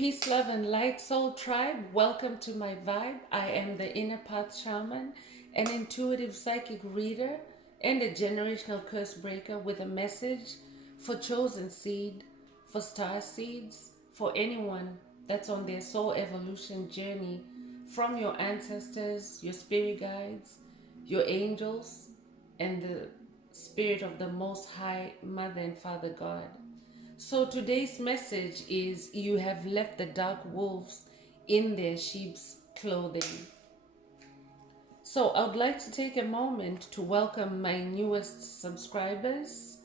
Peace, love, and light soul tribe. Welcome to my vibe. I am the inner path shaman, an intuitive psychic reader, and a generational curse breaker with a message for chosen seed, for star seeds, for anyone that's on their soul evolution journey from your ancestors, your spirit guides, your angels, and the spirit of the Most High Mother and Father God. So today's message is you have left the dark wolves in their sheep's clothing. So I would like to take a moment to welcome my newest subscribers,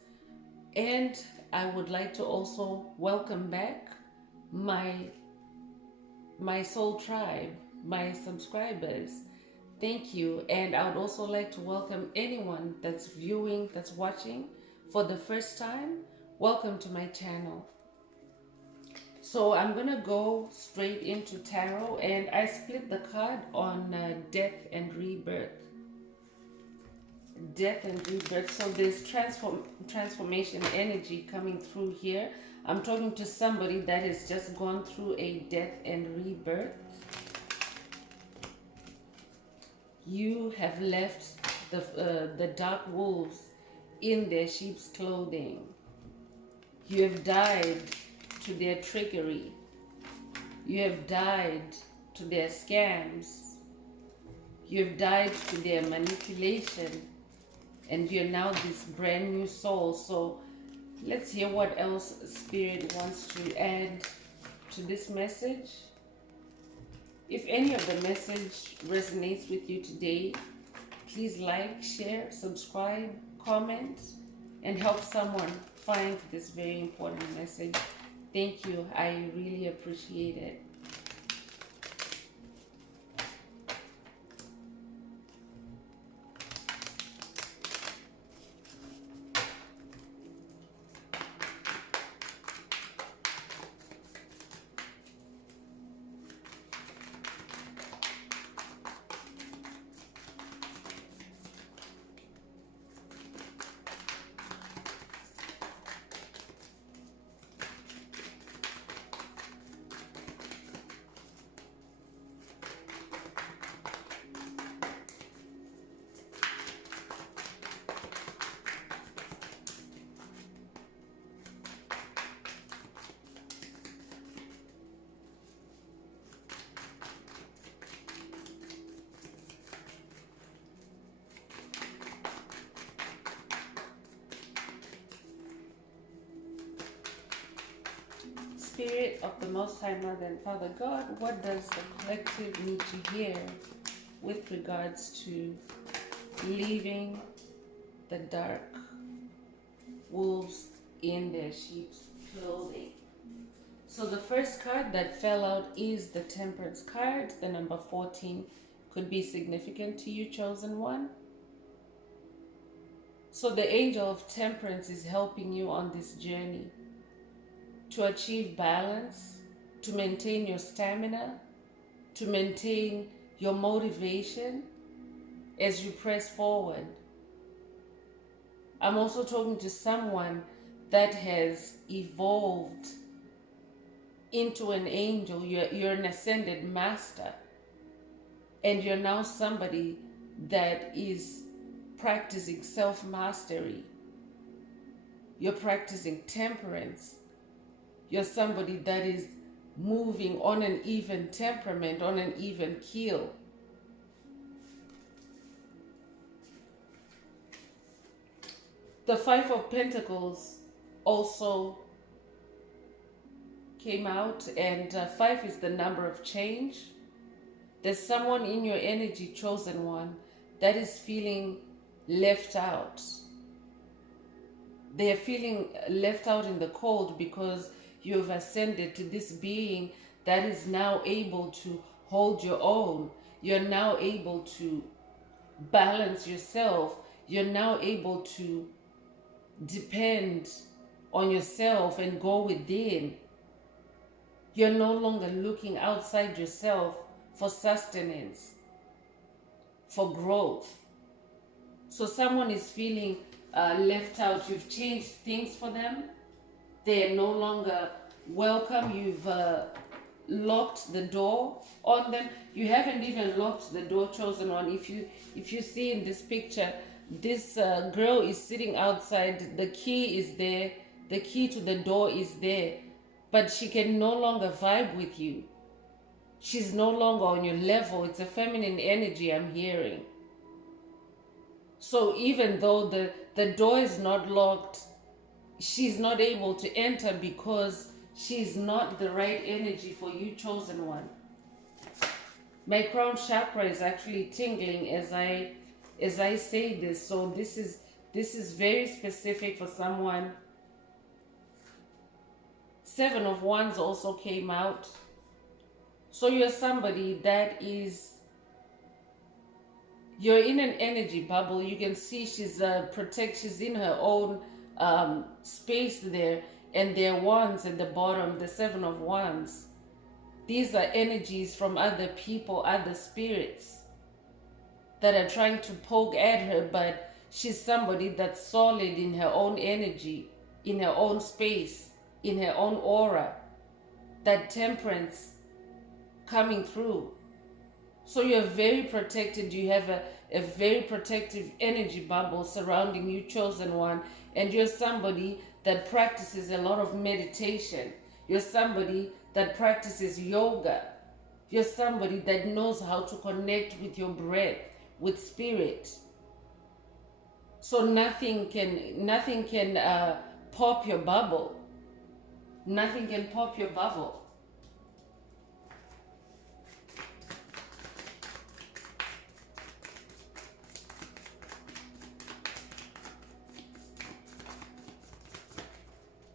and I would like to also welcome back my soul tribe, my subscribers. Thank you. And I would also like to welcome anyone that's viewing, that's watching for the first time. Welcome to my channel. So I'm gonna go straight into tarot, and I split the card on death and rebirth. Death and rebirth. So there's transformation energy coming through here. I'm talking to somebody that has just gone through a death and rebirth. You have left the dark wolves in their sheep's clothing. You have died to their trickery. You have died to their scams. You have died to their manipulation. And you're now this brand new soul. So let's hear what else Spirit wants to add to this message. If any of the message resonates with you today, please like, share, subscribe, comment, and help someone find this very important message. Thank you. I really appreciate it. Spirit of the Most High Mother and Father God, what does the collective need to hear with regards to leaving the dark wolves in their sheep's clothing? So the first card that fell out is the Temperance card. The number 14 could be significant to you, chosen one. So the angel of temperance is helping you on this journey to achieve balance, to maintain your stamina, to maintain your motivation as you press forward. I'm also talking to someone that has evolved into an angel. You're an ascended master, and you're now somebody that is practicing self-mastery. You're practicing temperance. You're somebody that is moving on an even temperament, on an even keel. The Five of Pentacles also came out, and 5 is the number of change. There's someone in your energy, chosen one, that is feeling left out. They are feeling left out in the cold because you have ascended to this being that is now able to hold your own. You're now able to balance yourself. You're now able to depend on yourself and go within. You're no longer looking outside yourself for sustenance, for growth. So someone is feeling left out. You've changed things for them. They're no longer welcome. locked the door on them. You haven't even locked the door, chosen one. If you see in this picture, this girl is sitting outside. The key is there. The key to the door is there, but she can no longer vibe with you. She's no longer on your level. It's a feminine energy I'm hearing. So even though the door is not locked, she's not able to enter because she's not the right energy for you, chosen one. My crown chakra is actually tingling as I say this. So this is very specific for someone. 7 of Wands also came out. So you're somebody that is, you're in an energy bubble. You can see she's she's in her own space there, and there are wands at the bottom, the 7 of Wands. These are energies from other people, other spirits that are trying to poke at her, but she's somebody that's solid in her own energy, in her own space, in her own aura. That temperance coming through. So you're very protected. You have a very protective energy bubble surrounding you, chosen one. And you're somebody that practices a lot of meditation. You're somebody that practices yoga. You're somebody that knows how to connect with your breath, with spirit. So nothing can pop your bubble. Nothing can pop your bubble.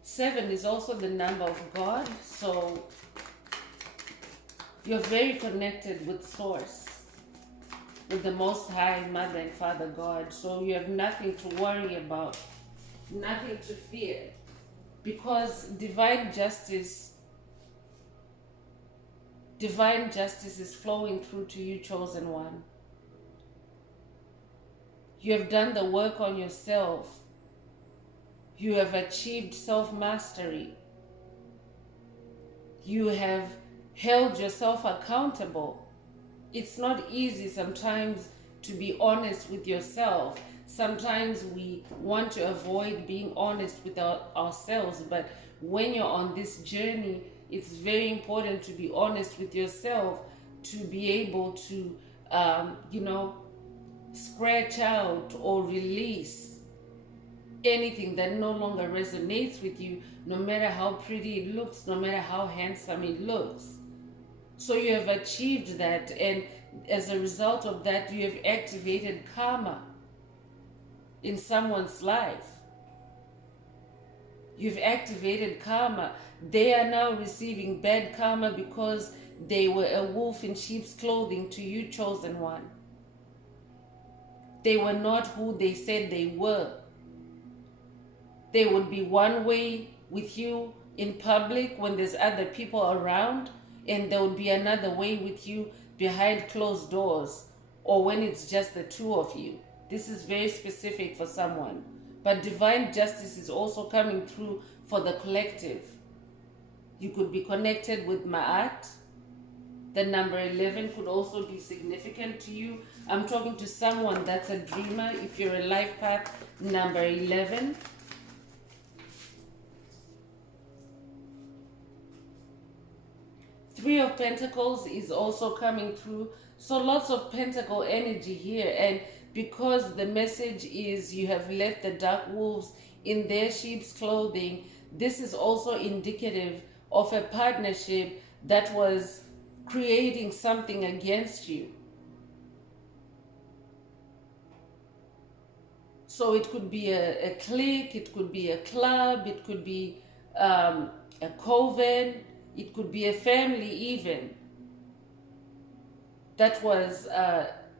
Seven is also the number of God, so you're very connected with Source, with the Most High, Mother and Father God. So you have nothing to worry about, nothing to fear, because divine justice is flowing through to you, chosen one. You have done the work on yourself. You have achieved self-mastery. You have held yourself accountable. It's not easy sometimes to be honest with yourself. Sometimes we want to avoid being honest with ourselves, but when you're on this journey, it's very important to be honest with yourself, to be able to, scratch out or release anything that no longer resonates with you, no matter how pretty it looks, no matter how handsome it looks. So you have achieved that, and as a result of that, you have activated karma in someone's life. You've activated karma. They are now receiving bad karma because they were a wolf in sheep's clothing to you, chosen one. They were not who they said they were. They would be one way with you in public when there's other people around, and there would be another way with you behind closed doors, or when it's just the two of you. This is very specific for someone. But divine justice is also coming through for the collective. You could be connected with Ma'at. The number 11 could also be significant to you. I'm talking to someone that's a dreamer. If you're a life path, number 11. Three of Pentacles is also coming through. So lots of pentacle energy here. And because the message is you have left the dark wolves in their sheep's clothing, this is also indicative of a partnership that was creating something against you. So it could be a clique, it could be a club, it could be a coven, it could be a family even, that was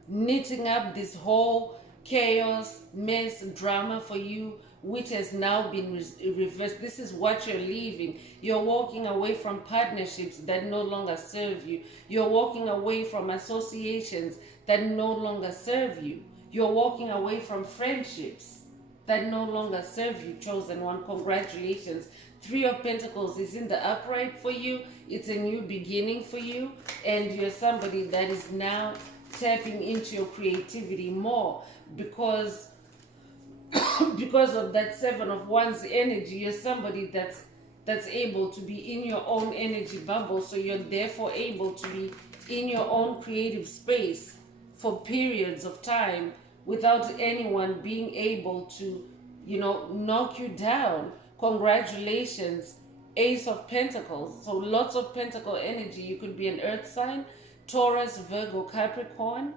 knitting up this whole chaos, mess, drama for you, which has now been reversed. This is what you're leaving. You're walking away from partnerships that no longer serve you. You're walking away from associations that no longer serve you. You're walking away from friendships that no longer serve you, chosen one. Congratulations. Three of Pentacles is in the upright for you. It's a new beginning for you, and you're somebody that is now tapping into your creativity more because because of that Seven of Wands energy. You're somebody that's able to be in your own energy bubble, so you're therefore able to be in your own creative space for periods of time without anyone being able to, knock you down. Congratulations, Ace of Pentacles. So lots of pentacle energy. You could be an earth sign, Taurus, Virgo, Capricorn,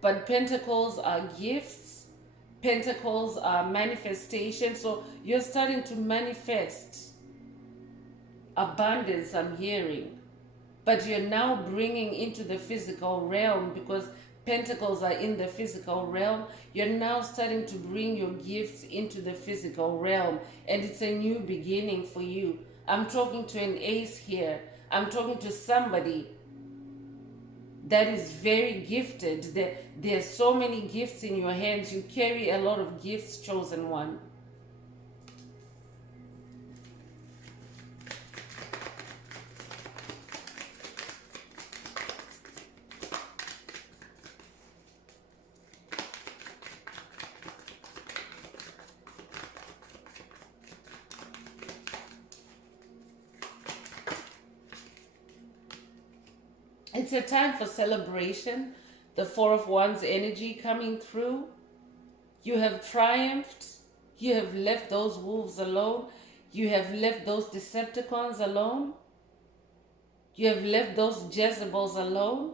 but pentacles are gifts. Pentacles are manifestation. So you're starting to manifest abundance, I'm hearing. But you're now bringing into the physical realm because pentacles are in the physical realm. You're now starting to bring your gifts into the physical realm. And it's a new beginning for you. I'm talking to an ace here. I'm talking to somebody that is very gifted. There's so many gifts in your hands. You carry a lot of gifts, chosen one. It's a time for celebration. The Four of Wands energy coming through. You have triumphed. You have left those wolves alone. You have left those Decepticons alone. You have left those Jezebels alone.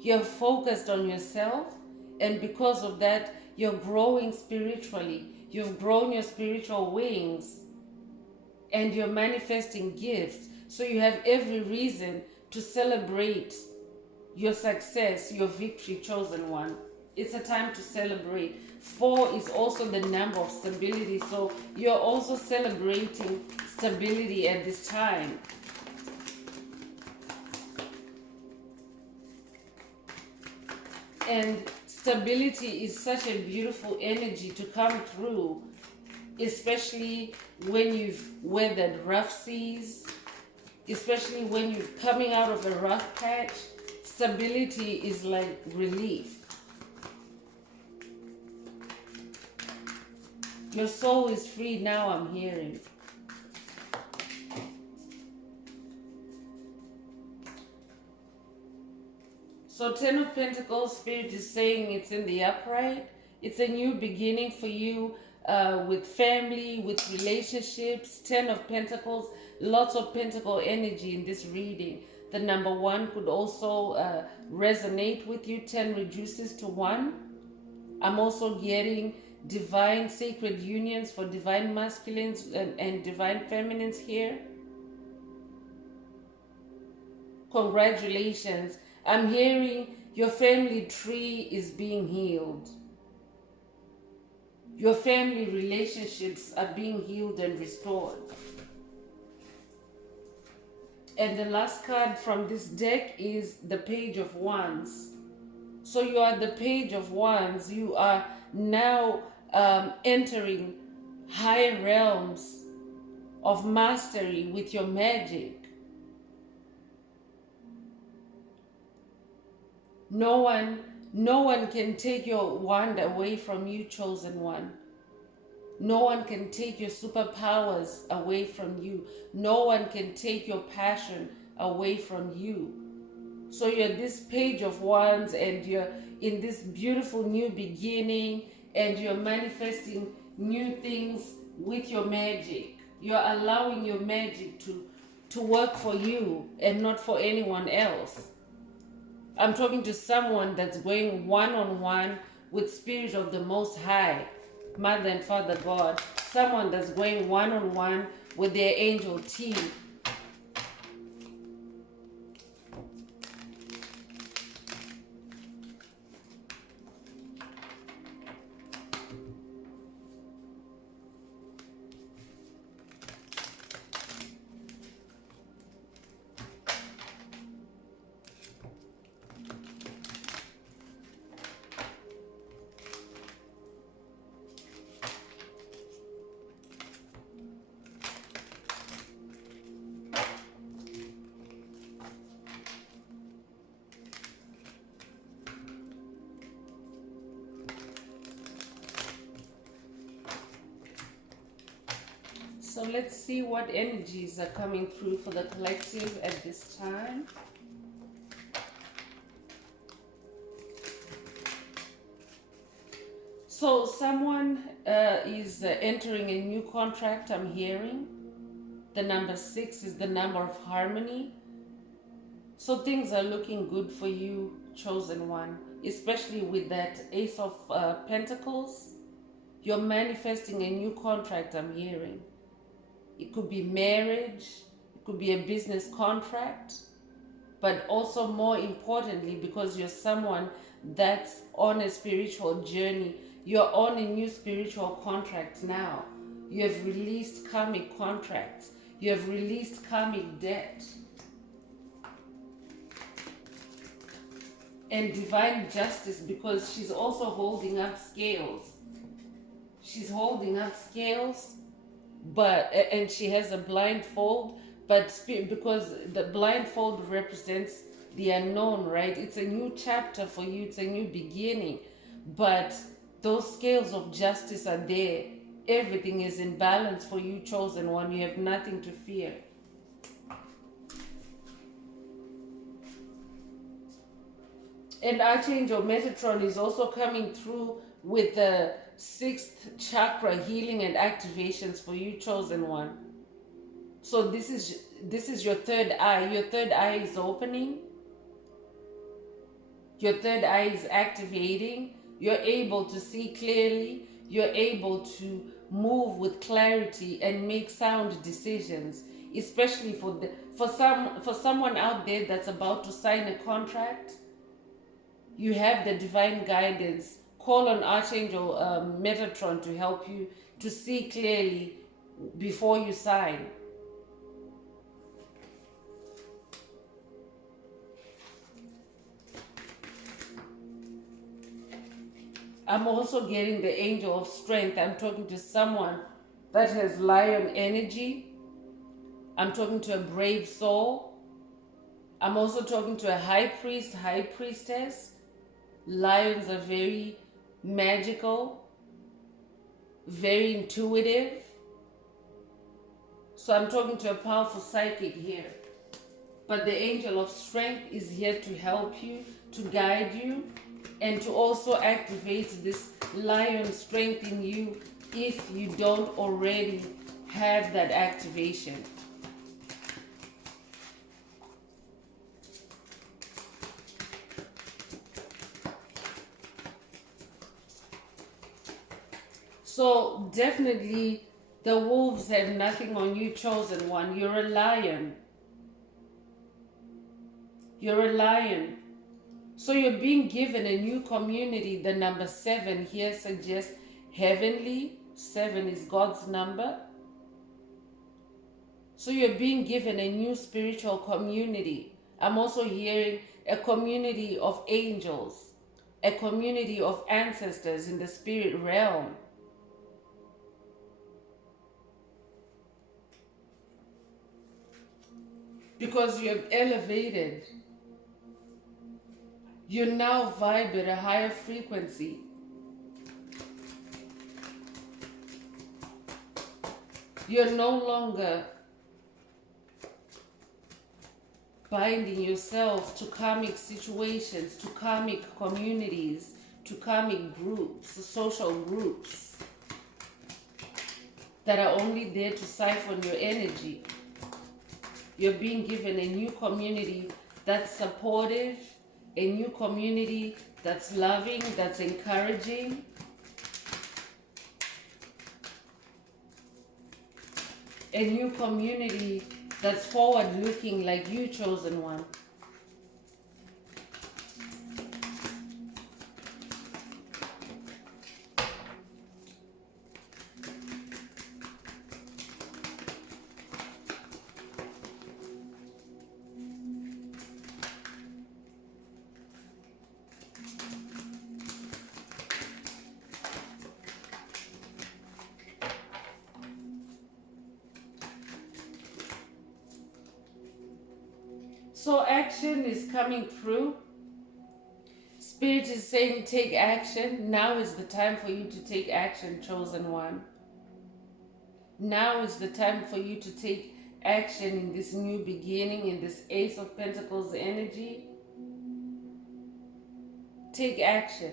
You have focused on yourself. And because of that, you're growing spiritually. You've grown your spiritual wings. And you're manifesting gifts. So you have every reason to celebrate your success, your victory, chosen one. It's a time to celebrate. 4 is also the number of stability, so you're also celebrating stability at this time. And stability is such a beautiful energy to come through, especially when you've weathered rough seas, especially when you're coming out of a rough patch. Stability is like relief. Your soul is free now, I'm hearing. So 10 of Pentacles, Spirit is saying it's in the upright. It's a new beginning for you with family, with relationships. 10 of Pentacles, lots of pentacle energy in this reading. The number 1 could also resonate with you. 10 reduces to 1. I'm also getting divine sacred unions for divine masculines and divine feminines here. Congratulations. I'm hearing your family tree is being healed. Your family relationships are being healed and restored. And the last card from this deck is the Page of Wands. So you are the Page of Wands. You are now entering high realms of mastery with your magic. No one can take your wand away from you, chosen one. No one can take your superpowers away from you. No one can take your passion away from you. So you're this Page of Wands and you're in this beautiful new beginning and you're manifesting new things with your magic. You're allowing your magic to work for you and not for anyone else. I'm talking to someone that's going one-on-one with Spirit of the Most High, Mother and Father God. Someone that's going one-on-one with their angel team. So let's see what energies are coming through for the collective at this time. So someone is entering a new contract, I'm hearing. The number 6 is the number of harmony. So things are looking good for you, chosen one, especially with that Ace of Pentacles. You're manifesting a new contract, I'm hearing. It could be marriage, it could be a business contract, but also more importantly, because you're someone that's on a spiritual journey, you're on a new spiritual contract now. You have released karmic contracts. You have released karmic debt. And divine justice, because she's also holding up scales. She's holding up scales, and she has a blindfold, but because the blindfold represents the unknown, right? It's a new chapter for you. It's a new beginning. But those scales of justice are there. Everything is in balance for you, chosen one. You have nothing to fear. And Archangel Metatron is also coming through with the 6th chakra healing and activations for you, chosen one. So this is your third eye. Your third eye is opening. Your third eye is activating. You're able to see clearly. You're able to move with clarity and make sound decisions, especially for someone out there that's about to sign a contract. You have the divine guidance. Call on Archangel Metatron to help you to see clearly before you sign. I'm also getting the angel of strength. I'm talking to someone that has lion energy. I'm talking to a brave soul. I'm also talking to a high priest, high priestess. Lions are very magical, very intuitive. So I'm talking to a powerful psychic here. But the angel of strength is here to help you, to guide you, and to also activate this lion strength in you if you don't already have that activation. So definitely the wolves have nothing on you, chosen one. You're a lion. You're a lion. So you're being given a new community. The number 7 here suggests heavenly. 7 is God's number. So you're being given a new spiritual community. I'm also hearing a community of angels, a community of ancestors in the spirit realm. Because you have elevated. You now vibe at a higher frequency. You're no longer binding yourself to karmic situations, to karmic communities, to karmic groups, social groups that are only there to siphon your energy. You're being given a new community that's supportive, a new community that's loving, that's encouraging. A new community that's forward-looking like you, chosen one. So action is coming through. Spirit is saying take action. Now is the time for you to take action, chosen one. Now is the time for you to take action in this new beginning, in this Ace of Pentacles energy. Take action.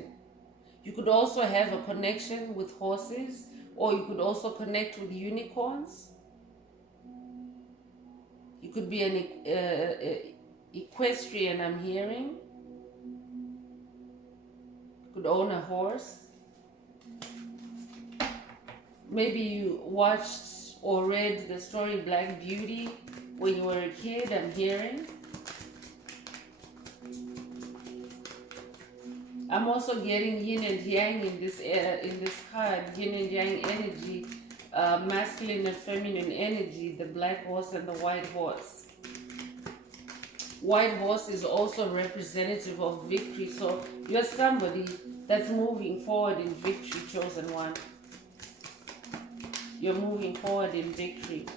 You could also have a connection with horses, or you could also connect with unicorns. You could be an equestrian, I'm hearing. You could own a horse. Maybe you watched or read the story Black Beauty when you were a kid, I'm hearing. I'm also getting yin and yang in this card, yin and yang energy, masculine and feminine energy, the black horse and the white horse. White horse is also representative of victory, so you're somebody that's moving forward in victory, chosen one. You're moving forward in victory.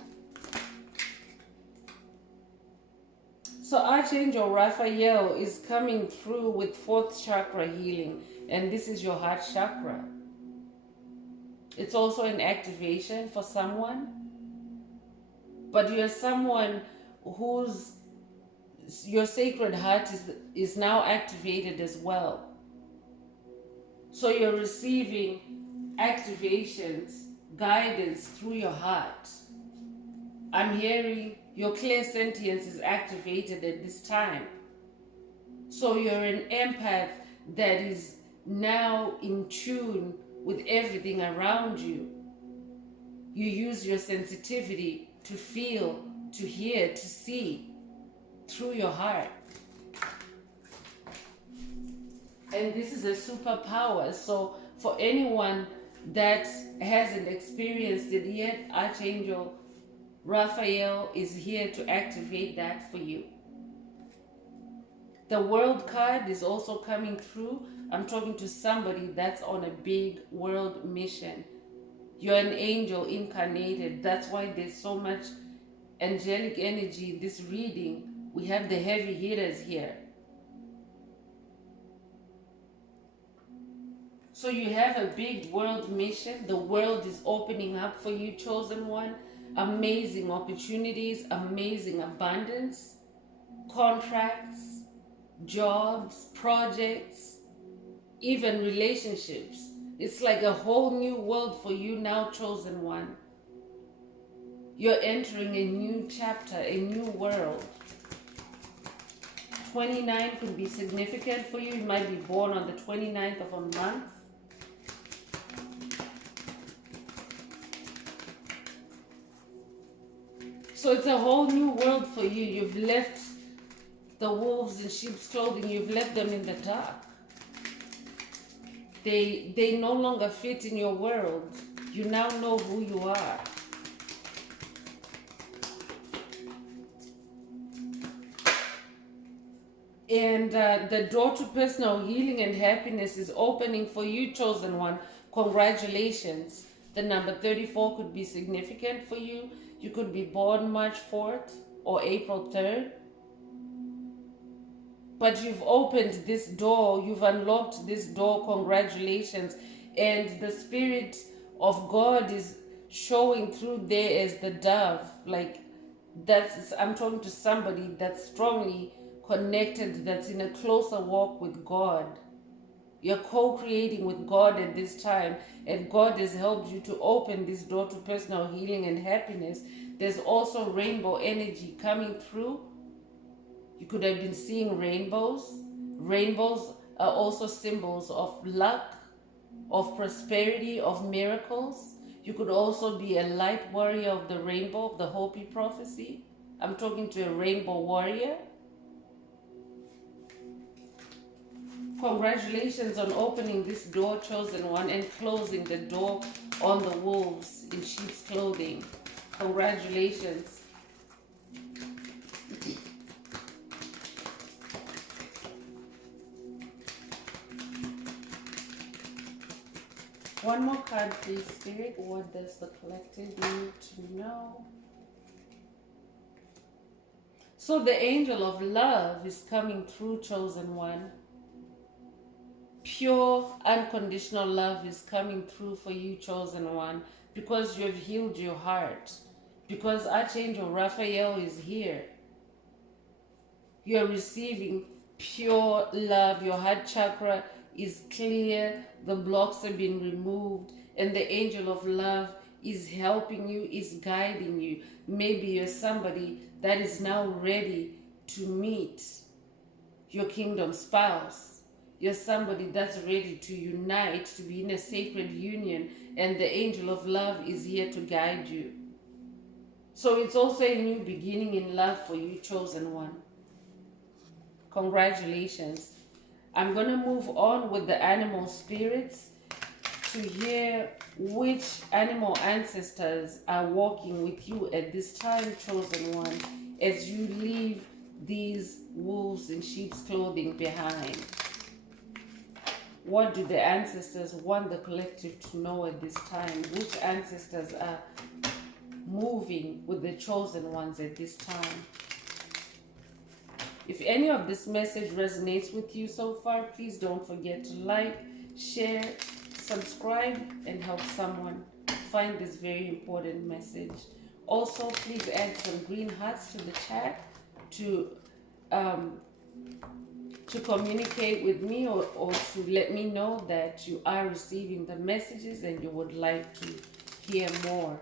So Archangel Raphael is coming through with 4th chakra healing, and this is your heart chakra. It's also an activation for someone, but you're someone your sacred heart is now activated as well. So you're receiving activations, guidance through your heart. I'm hearing your clairsentience is activated at this time. So you're an empath that is now in tune with everything around you. You use your sensitivity to feel, to hear, to see through your heart. And this is a superpower. So for anyone that hasn't experienced it yet, Archangel Raphael is here to activate that for you. The world card is also coming through. I'm talking to somebody that's on a big world mission. You're an angel incarnated. That's why there's so much angelic energy in this reading. We have the heavy hitters here. So you have a big world mission. The world is opening up for you, chosen one. Amazing opportunities, amazing abundance, contracts, jobs, projects, even relationships. It's like a whole new world for you now, chosen one. You're entering a new chapter, a new world. 29 could be significant for you. You might be born on the 29th of a month. So it's a whole new world for you. You've left the wolves in sheep's clothing. You've left them in the dark. They no longer fit in your world. You now know who you are. And the door to personal healing and happiness is opening for you, chosen one. Congratulations. The number 34 could be significant for you. You could be born March 4th or April 3rd. But you've opened this door. You've unlocked this door. Congratulations. And the Spirit of God is showing through there as the dove. Like, I'm talking to somebody that's strongly connected, that's in a closer walk with God. You're co-creating with God at this time, and God has helped you to open this door to personal healing and happiness. There's also rainbow energy coming through. You could have been seeing rainbows. Rainbows are also symbols of luck, of prosperity, of miracles. You could also be a light warrior of the rainbow, of the Hopi prophecy. I'm talking to a rainbow warrior. Congratulations on opening this door, chosen one, and closing the door on the wolves in sheep's clothing. Congratulations. One more card, please, Spirit. What does the collective need to know? So the angel of love is coming through, chosen one. Pure, unconditional love is coming through for you, chosen one. because you have healed your heart, because Archangel Raphael is here. You are receiving pure love. Your heart chakra is clear. The blocks have been removed. And the angel of love is helping you, is guiding you. Maybe you're somebody that is now ready to meet your kingdom spouse. You're somebody that's ready to unite, to be in a sacred union. And the angel of love is here to guide you. So it's also a new beginning in love for you, chosen one. Congratulations. I'm going to move on with the animal spirits to hear which animal ancestors are walking with you at this time, chosen one, as you leave these wolves in sheep's clothing behind. What do the ancestors want the collective to know at this time? Which ancestors are moving with the chosen ones at this time? If any of this message resonates with you so far, please don't forget to like, share, subscribe, and help someone find this very important message. Also, please add some green hearts to the chat to communicate with me or to let me know that you are receiving the messages and you would like to hear more.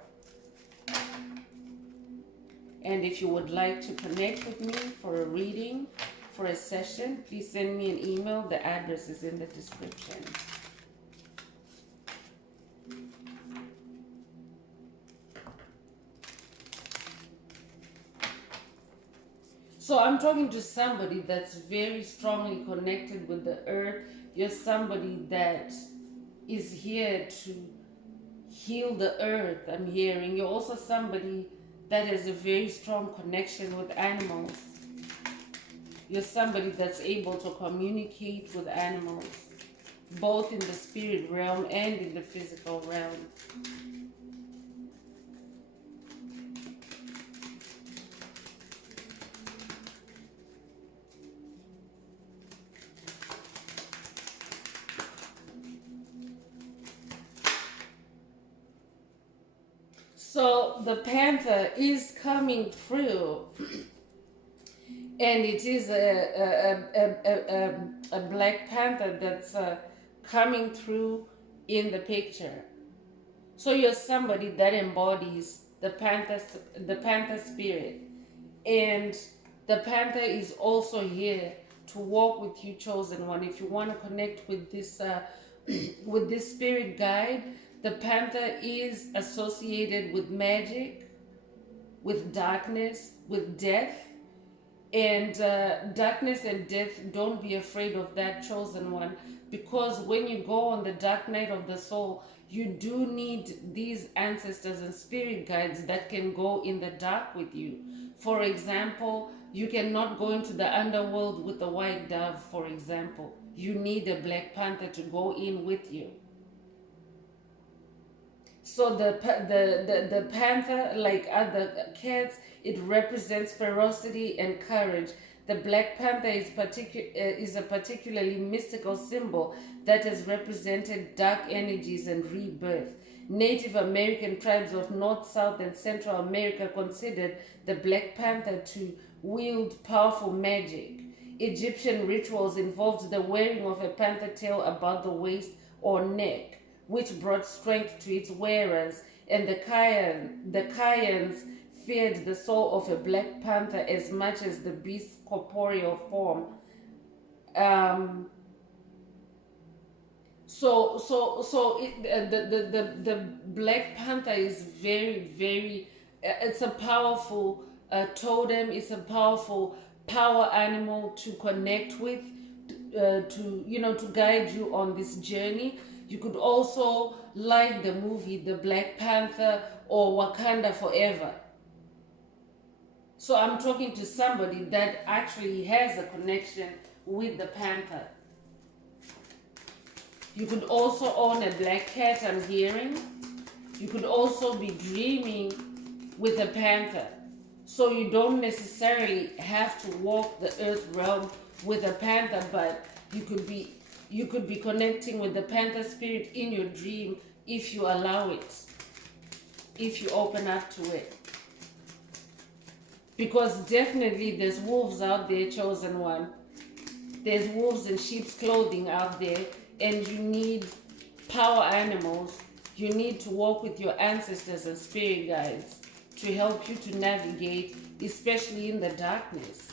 And if you would like to connect with me for a reading, for a session, please send me an email. The address is in the description. So I'm talking to somebody that's very strongly connected with the earth. You're somebody that is here to heal the earth, I'm hearing. You're also somebody that has a very strong connection with animals. You're somebody that's able to communicate with animals, both in the spirit realm and in the physical realm. So the panther is coming through, and it is a black panther that's coming through in the picture. So you're somebody that embodies the panther spirit, and the panther is also here to walk with you, chosen one. If you want to connect with this with this spirit guide, the panther is associated with magic, with darkness, with death. And darkness and death, don't be afraid of that, chosen one. Because when you go on the dark night of the soul, you do need these ancestors and spirit guides that can go in the dark with you. For example, you cannot go into the underworld with a white dove, for example. You need a black panther to go in with you. So the panther, like other cats, it represents ferocity and courage. The black panther is a particularly mystical symbol that has represented dark energies and rebirth. Native American tribes of North, South, and Central America considered the black panther to wield powerful magic. Egyptian rituals involved the wearing of a panther tail about the waist or neck, which brought strength to its wearers, and the Kayans feared the soul of a black panther as much as the beast's corporeal form. The black panther is very, it's a powerful totem. It's a powerful power animal to connect with, to guide you on this journey. You could also like the movie The Black Panther or Wakanda Forever. So I'm talking to somebody that actually has a connection with the panther. You could also own a black cat, I'm hearing. You could also be dreaming with a panther. So you don't necessarily have to walk the earth realm with a panther, but you could be connecting with the panther spirit in your dream if you allow it. if you open up to it. Because definitely there's wolves out there, chosen one. There's wolves in sheep's clothing out there, and you need power animals. You need to walk with your ancestors and spirit guides to help you to navigate, especially in the darkness.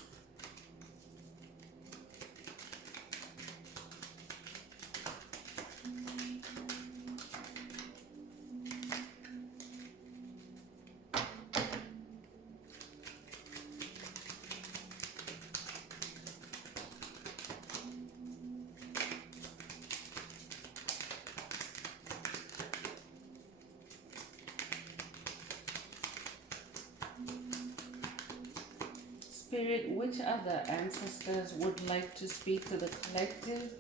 Spirit, which other ancestors would like to speak to the collective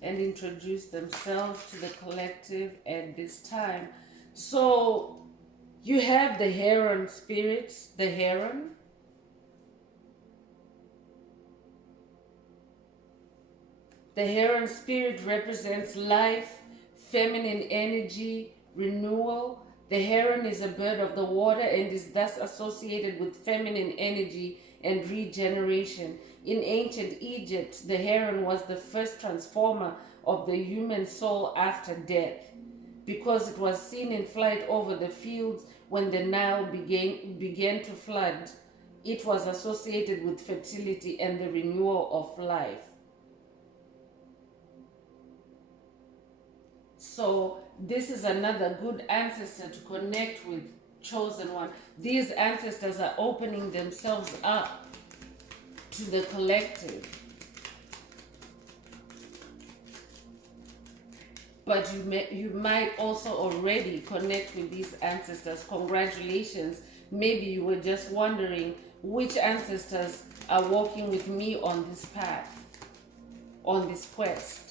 and introduce themselves to the collective at this time? So you have the heron spirits, the heron. The heron spirit represents life, feminine energy, renewal. The heron is a bird of the water and is thus associated with feminine energy and regeneration. In ancient Egypt, the heron was the first transformer of the human soul after death. Because it was seen in flight over the fields when the Nile began to flood, it was associated with fertility and the renewal of life. So this is another good ancestor to connect with, chosen one. These ancestors are opening themselves up to the collective. But you might also already connect with these ancestors. Congratulations. Maybe you were just wondering which ancestors are walking with me on this path, on this quest.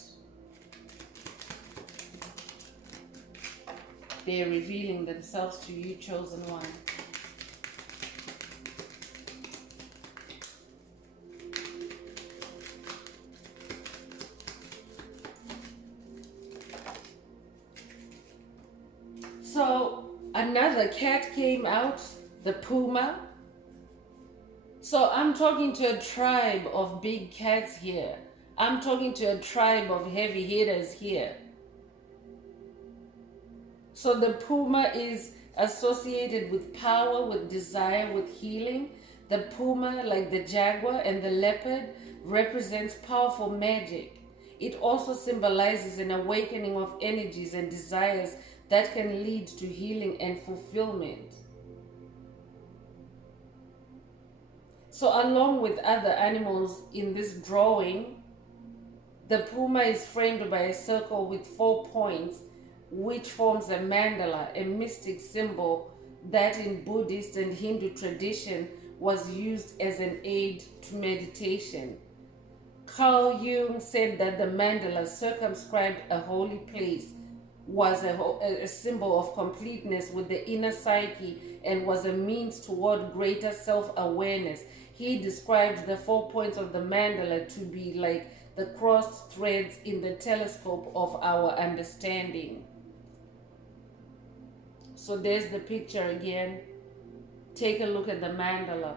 They are revealing themselves to you, chosen one. So another cat came out, the puma. So I'm talking to a tribe of big cats here. I'm talking to a tribe of heavy hitters here. So the puma is associated with power, with desire, with healing. The puma, like the jaguar and the leopard, represents powerful magic. It also symbolizes an awakening of energies and desires that can lead to healing and fulfillment. So along with other animals in this drawing, the puma is framed by a circle with 4 points, which forms a mandala, a mystic symbol that in Buddhist and Hindu tradition was used as an aid to meditation. Carl Jung said that the mandala circumscribed a holy place, was a symbol of completeness with the inner psyche, and was a means toward greater self-awareness. He described the 4 points of the mandala to be like the crossed threads in the telescope of our understanding. So there's the picture again. Take a look at the mandala.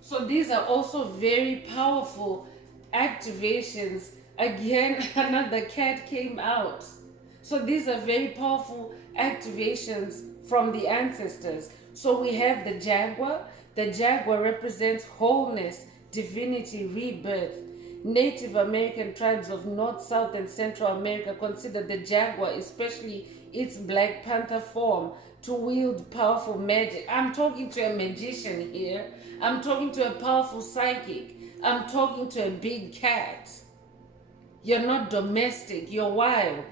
So these are also very powerful activations. Again, another cat came out. So these are very powerful activations from the ancestors. So we have the jaguar. The jaguar represents wholeness, divinity, rebirth. Native American tribes of North, South, and Central America consider the jaguar, especially its Black Panther form, to wield powerful magic. I'm talking to a magician here. I'm talking to a powerful psychic. I'm talking to a big cat. You're not domestic, you're wild.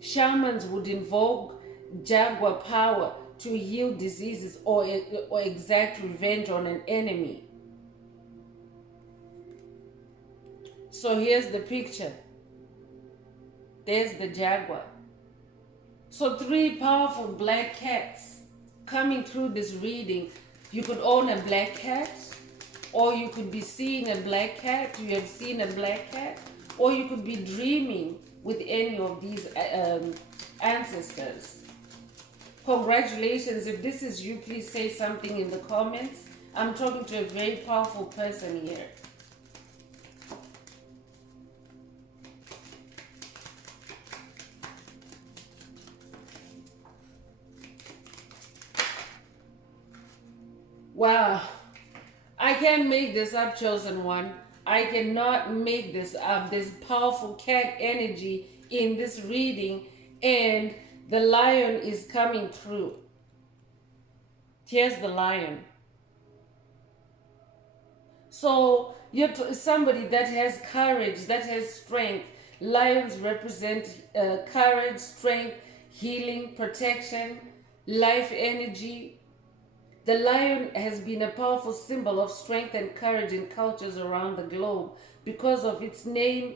Shamans would invoke jaguar power to heal diseases or exact revenge on an enemy. So here's the picture. There's the jaguar. So 3 powerful black cats coming through this reading. You could own a black cat, or you could be seeing a black cat. You have seen a black cat, or you could be dreaming with any of these ancestors. Congratulations. If this is you, please say something in the comments. I'm talking to a very powerful person here. Wow. I can't make this up, chosen one. I cannot make this up. There's powerful cat energy in this reading, and the lion is coming through. Here's the lion. So you're somebody that has courage, that has strength. Lions represent courage, strength, healing, protection, life energy. The lion has been a powerful symbol of strength and courage in cultures around the globe because of its name,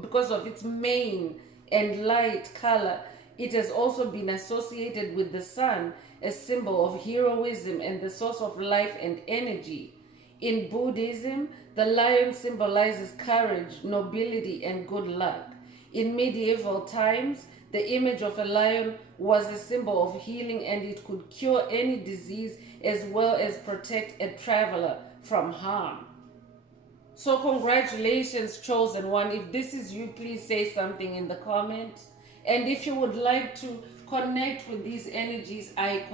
because of its mane and light color. It has also been associated with the sun, a symbol of heroism and the source of life and energy. In Buddhism, the lion symbolizes courage, nobility, and good luck. In medieval times, the image of a lion was a symbol of healing, and it could cure any disease as well as protect a traveler from harm. So congratulations, chosen one. If this is you, please say something in the comments. And if you would like to connect with these energies, I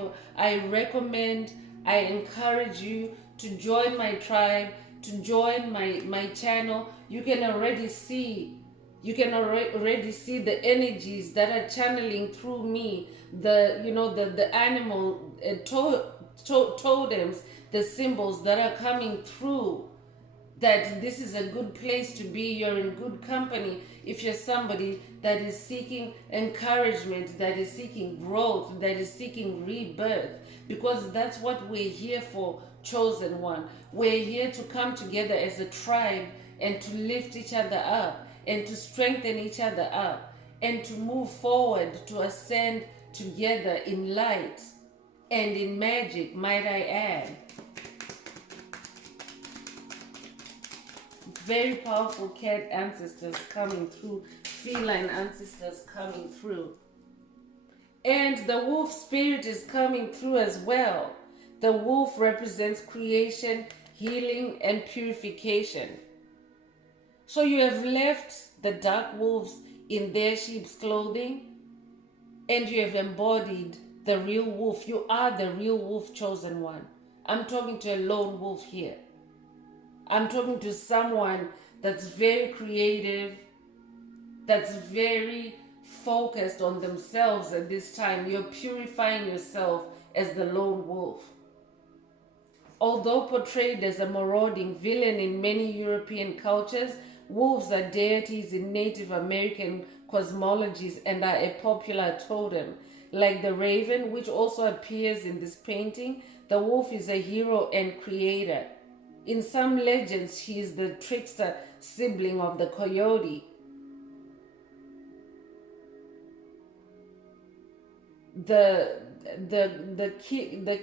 recommend, I encourage you to join my tribe, to join my channel. You can already see the energies that are channeling through me, the animal totems, the symbols that are coming through, that this is a good place to be. You're in good company if you're somebody that is seeking encouragement, that is seeking growth, that is seeking rebirth, because that's what we're here for, chosen one. We're here to come together as a tribe and to lift each other up and to strengthen each other up and to move forward, to ascend together in light and in magic, might I add. Very powerful cat ancestors coming through, feline ancestors coming through. And the wolf spirit is coming through as well. The wolf represents creation, healing, and purification. So you have left the dark wolves in their sheep's clothing, and you have embodied the real wolf. You are the real wolf, chosen one. I'm talking to a lone wolf here. I'm talking to someone that's very creative, that's very focused on themselves at this time. You're purifying yourself as the lone wolf. Although portrayed as a marauding villain in many European cultures, wolves are deities in Native American cosmologies and are a popular totem. Like the raven, which also appears in this painting, the wolf is a hero and creator. In some legends, he is the trickster sibling of the coyote. The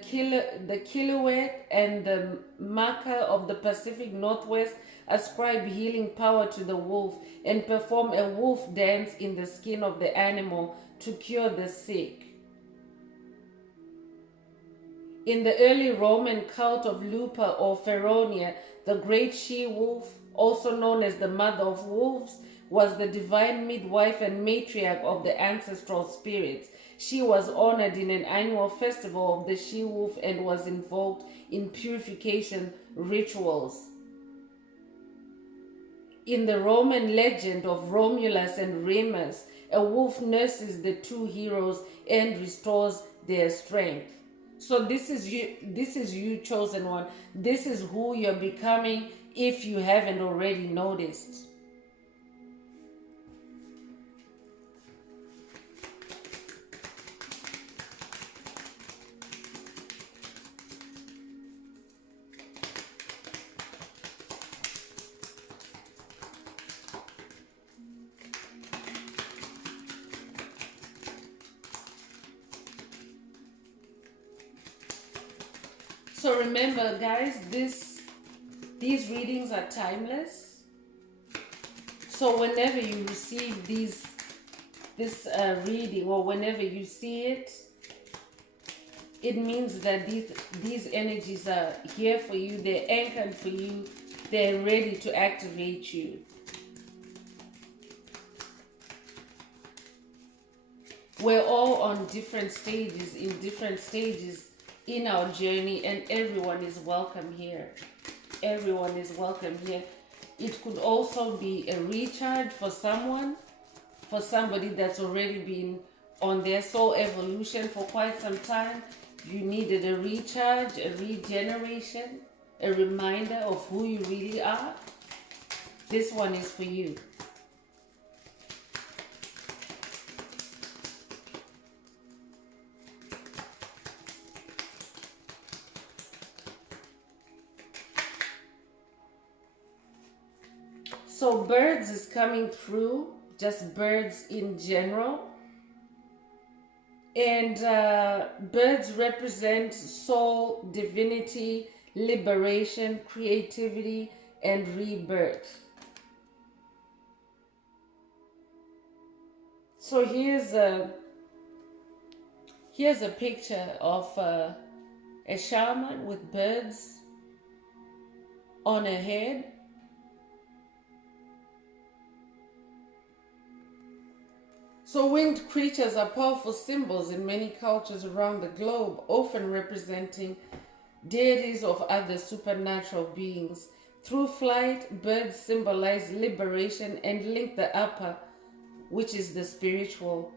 Kilauea and the Maka of the Pacific Northwest ascribe healing power to the wolf and perform a wolf dance in the skin of the animal to cure the sick. In the early Roman cult of Lupa or Feronia, the great she-wolf, also known as the mother of wolves, was the divine midwife and matriarch of the ancestral spirits. She was honored in an annual festival of the she-wolf and was invoked in purification rituals. In the Roman legend of Romulus and Remus, a wolf nurses the two heroes and restores their strength. So this is you, chosen one. This is who you're becoming if you haven't already noticed. So remember, guys, these readings are timeless. So whenever you receive these this reading, or whenever you see it, it means that these energies are here for you. They're anchored for you. They're ready to activate you. We're all on different stages, in our journey, and everyone is welcome here. Everyone is welcome here. It could also be a recharge for someone, for somebody that's already been on their soul evolution for quite some time. You needed a recharge, a regeneration, a reminder of who you really are. This one is for you. So birds is coming through, just birds in general. And birds represent soul, divinity, liberation, creativity, and rebirth. So here's a picture of a shaman with birds on her head. So winged creatures are powerful symbols in many cultures around the globe, often representing deities of other supernatural beings. Through flight, birds symbolize liberation and link the upper, which is the spiritual,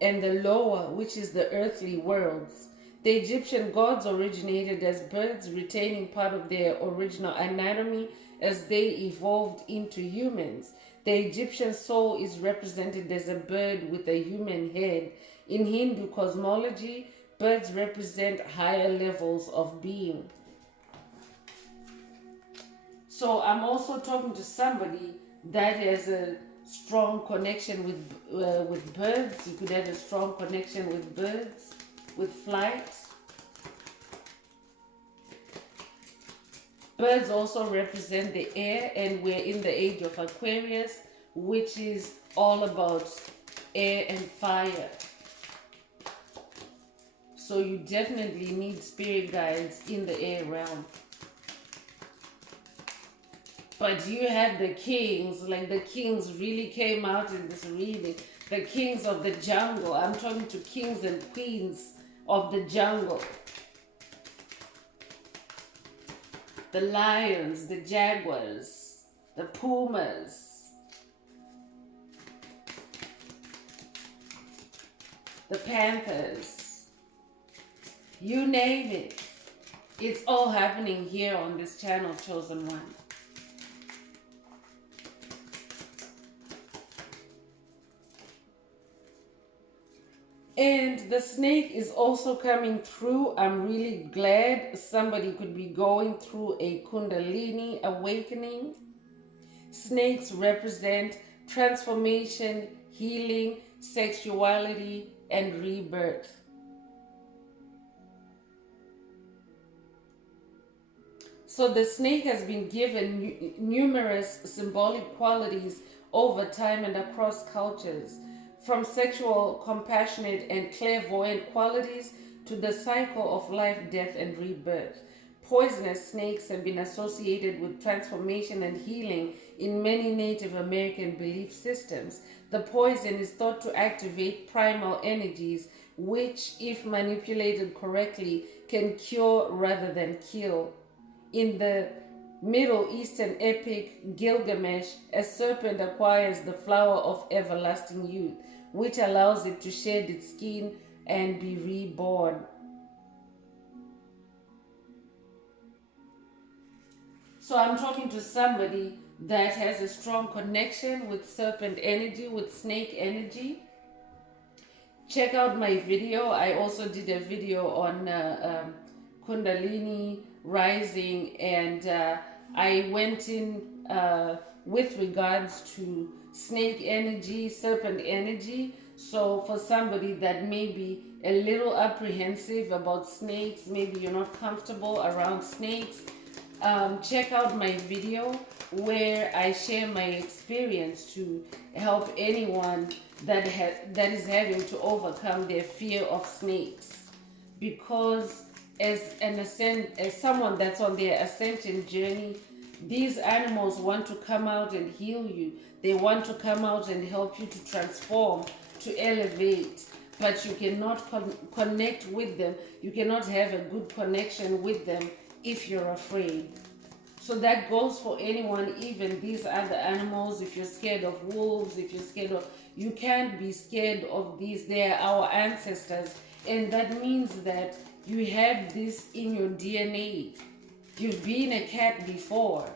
and the lower, which is the earthly worlds. The Egyptian gods originated as birds, retaining part of their original anatomy as they evolved into humans. The Egyptian soul is represented as a bird with a human head. In Hindu cosmology, birds represent higher levels of being. So I'm also talking to somebody that has a strong connection with birds. You could have a strong connection with birds, with flight. Birds also represent the air, and we're in the age of Aquarius, which is all about air and fire. So you definitely need spirit guides in the air realm. But you have the kings, like the kings really came out in this reading. The kings of the jungle. I'm talking to kings and queens of the jungle. The lions, the jaguars, the pumas, the panthers, you name it. It's all happening here on this channel, Chosen One. And the snake is also coming through. I'm really glad somebody could be going through a Kundalini awakening. Snakes represent transformation, healing, sexuality, and rebirth. So the snake has been given numerous symbolic qualities over time and across cultures. From sexual, compassionate, and clairvoyant qualities to the cycle of life, death, and rebirth. Poisonous snakes have been associated with transformation and healing in many Native American belief systems. The poison is thought to activate primal energies, which, if manipulated correctly, can cure rather than kill. In the Middle Eastern epic Gilgamesh, a serpent acquires the flower of everlasting youth, which allows it to shed its skin and be reborn. So I'm talking to somebody that has a strong connection with serpent energy, with snake energy. Check out my video. I also did a video on Kundalini rising, and I went in with regards to snake energy, serpent energy. So for somebody that may be a little apprehensive about snakes, maybe you're not comfortable around snakes, check out my video where I share my experience to help anyone that is having to overcome their fear of snakes. Because as someone that's on their ascension journey, these animals want to come out and heal you. They want to come out and help you to transform, to elevate. But you cannot connect with them. You cannot have a good connection with them if you're afraid. So that goes for anyone, even these other animals. If you're scared of wolves, if you're scared of, you can't be scared of these. They're our ancestors. And that means that you have this in your DNA. You've been a cat before.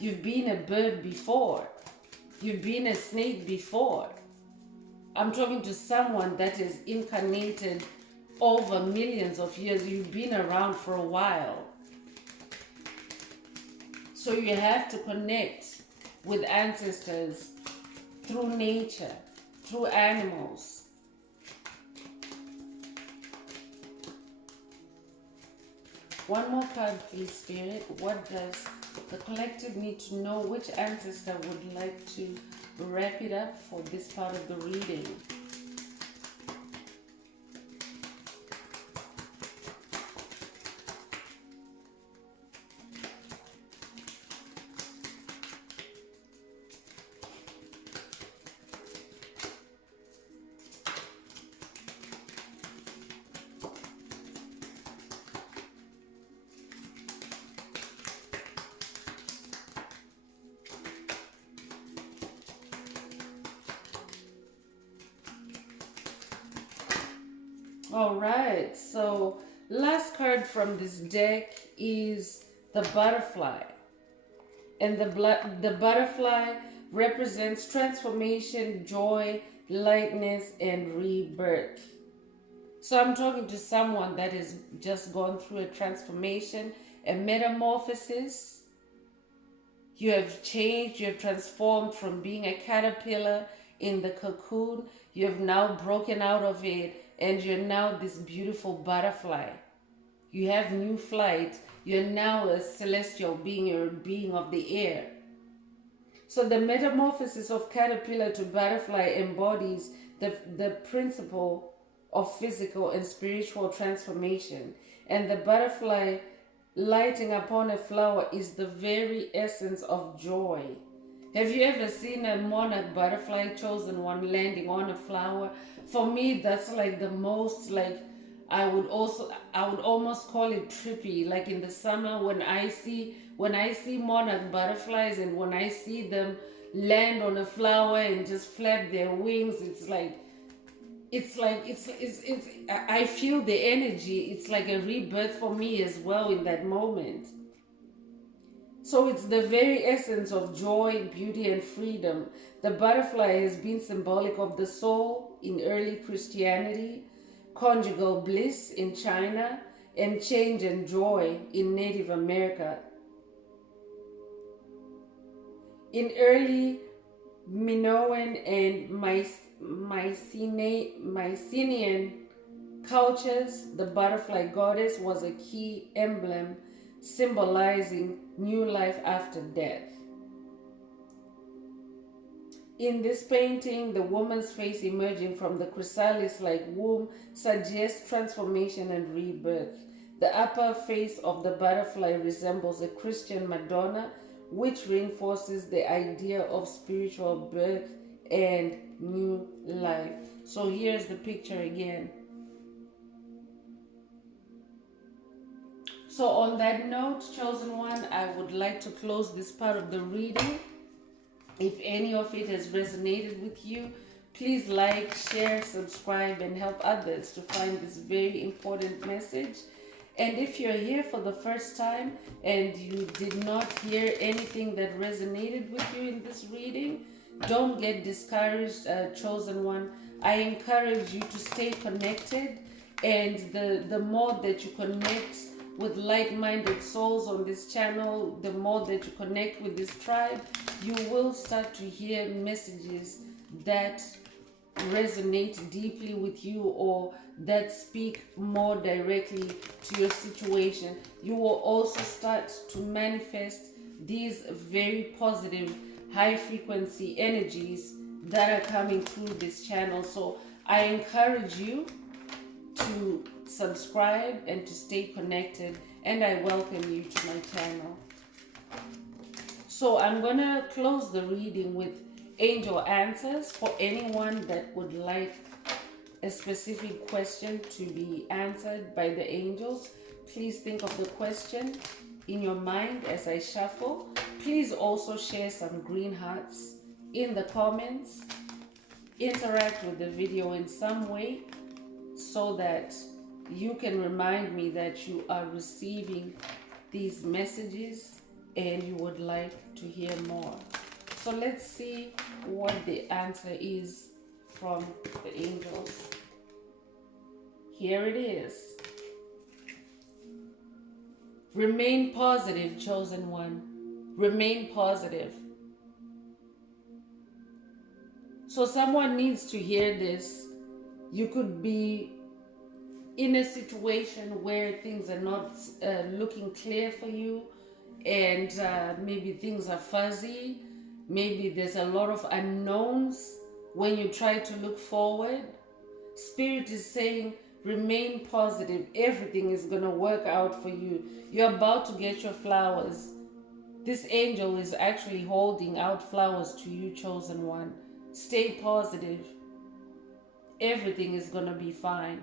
You've been a bird before. You've been a snake before. I'm talking to someone that is incarnated over millions of years. You've been around for a while. So you have to connect with ancestors through nature, through animals. One more card, please, Spirit. What does the collective need to know? Which ancestor would like to wrap it up for this part of the reading? All right, so last card from this deck is the butterfly. And the butterfly represents transformation, joy, lightness, and rebirth. So I'm talking to someone that has just gone through a transformation, a metamorphosis. You have changed, you have transformed from being a caterpillar in the cocoon. You have now broken out of it, and you're now this beautiful butterfly. You have new flight. You're now a celestial being. You're a being of the air. So the metamorphosis of caterpillar to butterfly embodies the principle of physical and spiritual transformation. And the butterfly lighting upon a flower is the very essence of joy. Have you ever seen a monarch butterfly, chosen one, landing on a flower? For me, that's like the most, like, I would almost call it trippy. Like in the summer when I see monarch butterflies, and when I see them land on a flower and just flap their wings, I feel the energy. It's like a rebirth for me as well in that moment. So it's the very essence of joy, beauty, and freedom. The butterfly has been symbolic of the soul in early Christianity, conjugal bliss in China, and change and joy in Native America. In early Minoan and Mycenaean cultures, the butterfly goddess was a key emblem symbolizing new life after death. In this painting, the woman's face emerging from the chrysalis-like womb suggests transformation and rebirth. The upper face of the butterfly resembles a Christian Madonna, which reinforces the idea of spiritual birth and new life. So here's the picture again. So on that note, chosen one, I would like to close this part of the reading. If any of it has resonated with you, please like, share, subscribe, and help others to find this very important message. And if you're here for the first time and you did not hear anything that resonated with you in this reading, don't get discouraged, chosen one. I encourage you to stay connected, and the more that you connect with like-minded souls on this channel, the more that you connect with this tribe, you will start to hear messages that resonate deeply with you or that speak more directly to your situation, you will also start to manifest these very positive, high frequency energies that are coming through this channel. So I encourage you to subscribe and to stay connected, and I welcome you to my channel. So I'm gonna close the reading with angel answers for anyone that would like a specific question to be answered by the angels. Please think of the question in your mind as I shuffle. Please also share some green hearts in the comments. Interact with the video in some way so that you can remind me that you are receiving these messages and you would like to hear more. So let's see what the answer is from the angels. Here it is. Remain positive, chosen one. Remain positive. So someone needs to hear this. You could be in a situation where things are not looking clear for you, and maybe things are fuzzy. Maybe there's a lot of unknowns when you try to look forward. Spirit is saying, remain positive. Everything is going to work out for you. You're about to get your flowers. This angel is actually holding out flowers to you, chosen one. Stay positive. Everything is going to be fine.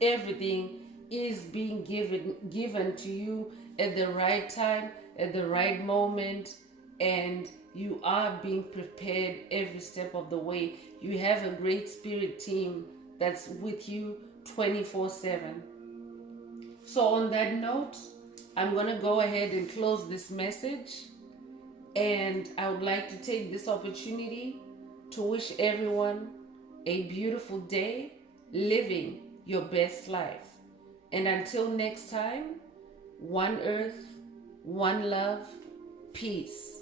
Everything is being given to you at the right time, at the right moment, and you are being prepared every step of the way. You have a great spirit team that's with you 24/7. So on that note, I'm going to go ahead and close this message, and I would like to take this opportunity to wish everyone a beautiful day, living your best life. And until next time, one earth, one love, peace.